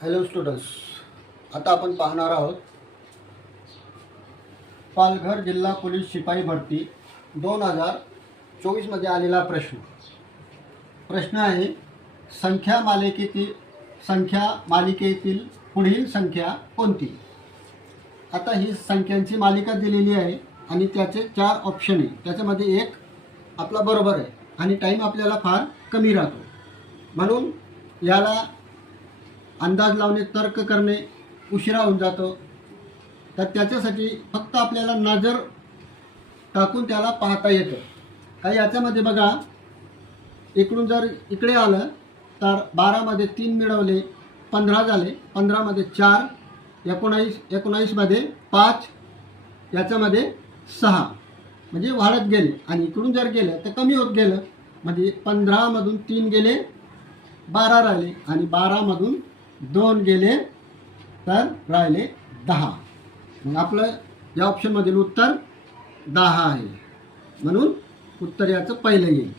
Hello students, आता आपण पाहणार आहोत पालघर जिल्हा पोलीस शिपाई भरती 2024मध्ये आलेला प्रश्न आहे, संख्या मालिकेतील पुढील संख्या कोणती। आता ही संख्यांची मालिका दिलेली आहे आणि त्याचे 4 ऑप्शन आहे। त्याच्यामध्ये एक आपला बरोबर आहे आणि टाईम आपल्याला फार कमी राहतो, म्हणून याला अंदाज लावणे, तर्क करणे उशिरा होऊन जातो। तर त्याच्यासाठी फक्त आपल्याला नजर टाकून त्याला पाहता येतं। काही याच्यामध्ये बघा, इकडून जर इकडे आलं तर 12 मध्ये 3 मिळवले 15 झाले, 15 मध्ये 4, 19 मध्ये 5, याच्यामध्ये 6, म्हणजे वाढत गेले। आणि इकडून जर गेलं तर कमी होत गेलं, म्हणजे 15 मधून 3 गेले 12 राहिले आणि 12 मधून 2 गेले तर राहिले 10। मग आपलं या ऑप्शनमधील उत्तर 10 आहे, म्हणून उत्तर याचं पहिलं येईल।